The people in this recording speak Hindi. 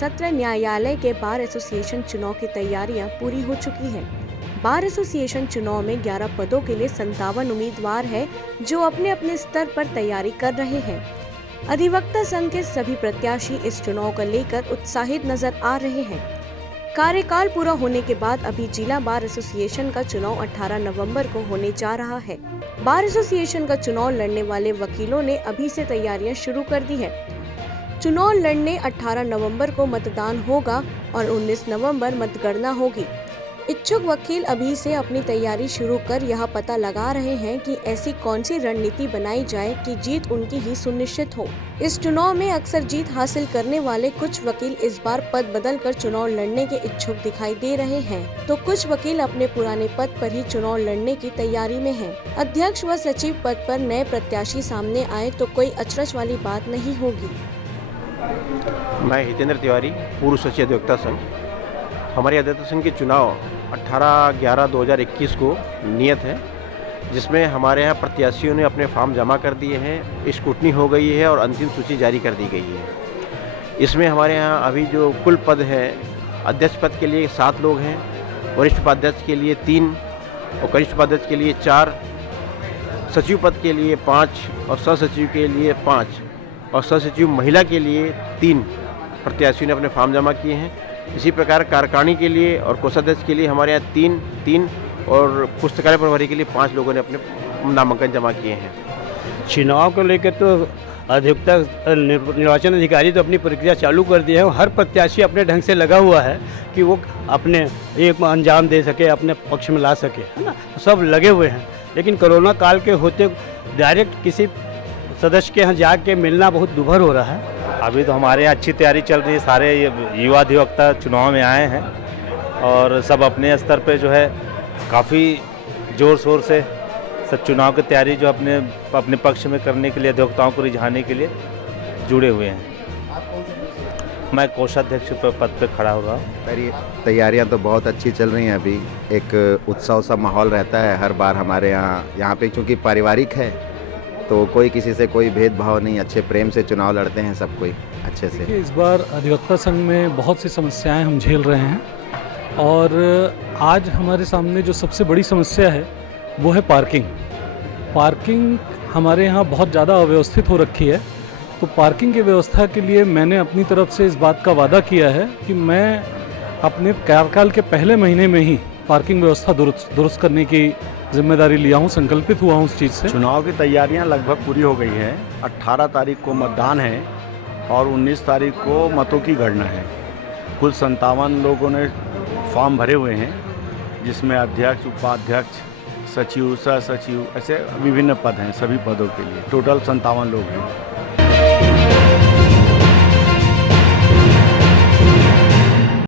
सत्र न्यायालय के बार एसोसिएशन चुनाव की तैयारियां पूरी हो चुकी हैं। बार एसोसिएशन चुनाव में 11 पदों के लिए 57 उम्मीदवार हैं जो अपने अपने स्तर पर तैयारी कर रहे हैं। अधिवक्ता संघ के सभी प्रत्याशी इस चुनाव को लेकर उत्साहित नजर आ रहे हैं। कार्यकाल पूरा होने के बाद अभी जिला बार एसोसिएशन का चुनाव 18 नवंबर को होने जा रहा है। बार एसोसिएशन का चुनाव लड़ने वाले वकीलों ने अभी से तैयारियां शुरू कर दी है। चुनाव लड़ने 18 नवंबर को मतदान होगा और 19 नवंबर मतगणना होगी। इच्छुक वकील अभी से अपनी तैयारी शुरू कर यह पता लगा रहे हैं कि ऐसी कौन सी रणनीति बनाई जाए कि जीत उनकी ही सुनिश्चित हो। इस चुनाव में अक्सर जीत हासिल करने वाले कुछ वकील इस बार पद बदलकर चुनाव लड़ने के इच्छुक दिखाई दे रहे हैं, तो कुछ वकील अपने पुराने पद पर ही चुनाव लड़ने की तैयारी में हैं। अध्यक्ष व सचिव पद पर नए प्रत्याशी सामने आए तो कोई अचरज वाली बात नहीं होगी। मैं हितेंद्र तिवारी, पूर्व सचिव अधिवक्ता संघ। हमारे अधिवक्ता संघ के चुनाव 18/11/2021 को नियत है, जिसमें हमारे यहाँ प्रत्याशियों ने अपने फॉर्म जमा कर दिए हैं, स्क्रूटनी हो गई है और अंतिम सूची जारी कर दी गई है। इसमें हमारे यहाँ अभी जो कुल पद है, अध्यक्ष पद के लिए 7 लोग हैं, वरिष्ठ उपाध्यक्ष के लिए 3 और कनिष्ठ उपाध्यक्ष के लिए 4, सचिव पद के लिए 5 और सहसचिव के लिए 5 और सहसचिव महिला के लिए 3 प्रत्याशियों ने अपने फॉर्म जमा किए हैं। इसी प्रकार कार्यकारिणी के लिए और कोषाध्यक्ष के लिए हमारे यहाँ 3 और पुस्तकालय प्रभारी के लिए 5 लोगों ने अपने नामांकन जमा किए हैं। चुनाव को लेकर तो अधिवक्ता निर्वाचन अधिकारी तो अपनी प्रक्रिया चालू कर दी है। हर प्रत्याशी अपने ढंग से लगा हुआ है कि वो अपने एक अंजाम दे सके, अपने पक्ष में ला सके, है ना। तो सब लगे हुए हैं, लेकिन कोरोना काल के होते डायरेक्ट किसी सदस्य के यहाँ जाके मिलना बहुत दुभर हो रहा है। अभी तो हमारे यहाँ अच्छी तैयारी चल रही है। सारे युवा अधिवक्ता चुनाव में आए हैं और सब अपने स्तर पे जो है काफ़ी ज़ोर शोर से सब चुनाव की तैयारी जो अपने पक्ष में करने के लिए, अधिवक्ताओं को रिझाने के लिए जुड़े हुए हैं। मैं कोषाध्यक्ष पद पे खड़ा हो रहा हूँ। तैयारियां तो बहुत अच्छी चल रही हैं। अभी एक उत्सव सा माहौल रहता है हर बार हमारे यहाँ पे, क्योंकि पारिवारिक है तो कोई किसी से कोई भेदभाव नहीं, अच्छे प्रेम से चुनाव लड़ते हैं सब कोई अच्छे से। इस बार अधिवक्ता संघ में बहुत सी समस्याएं हम झेल रहे हैं और आज हमारे सामने जो सबसे बड़ी समस्या है वो है पार्किंग हमारे यहाँ बहुत ज़्यादा अव्यवस्थित हो रखी है। तो पार्किंग की व्यवस्था के लिए मैंने अपनी तरफ से इस बात का वादा किया है कि मैं अपने कार्यकाल के पहले महीने में ही पार्किंग व्यवस्था दुरुस्त करने की जिम्मेदारी लिया हूँ, संकल्पित हुआ हूँ उस चीज़ से। चुनाव की तैयारियां लगभग पूरी हो गई है। 18 तारीख को मतदान है और 19 तारीख को मतों की गणना है। कुल 57 लोगों ने फॉर्म भरे हुए हैं, जिसमें अध्यक्ष, उपाध्यक्ष, सचिव, सहसचिव, ऐसे विभिन्न पद हैं। सभी पदों के लिए टोटल 57 लोग हैं।